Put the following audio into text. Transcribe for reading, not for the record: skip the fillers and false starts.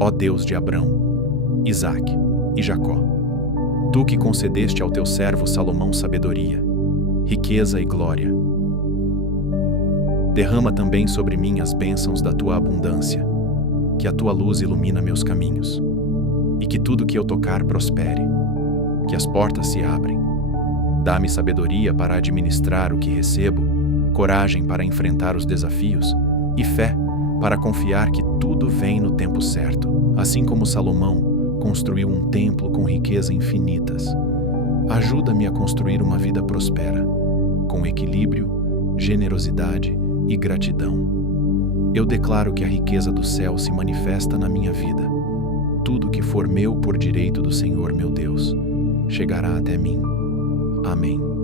ó Deus de Abrão, Isaque e Jacó. Tu que concedeste ao teu servo Salomão sabedoria, riqueza e glória. Derrama também sobre mim as bênçãos da tua abundância, que a tua luz ilumina meus caminhos, e que tudo que eu tocar prospere, que as portas se abrem. Dá-me sabedoria para administrar o que recebo, coragem para enfrentar os desafios e fé para confiar que tudo vem no tempo certo. Assim como Salomão construiu um templo com riqueza infinitas, ajuda-me a construir uma vida prospera, com equilíbrio, generosidade e gratidão. Eu declaro que a riqueza do céu se manifesta na minha vida. Tudo que for meu por direito do Senhor meu Deus chegará até mim. Amém.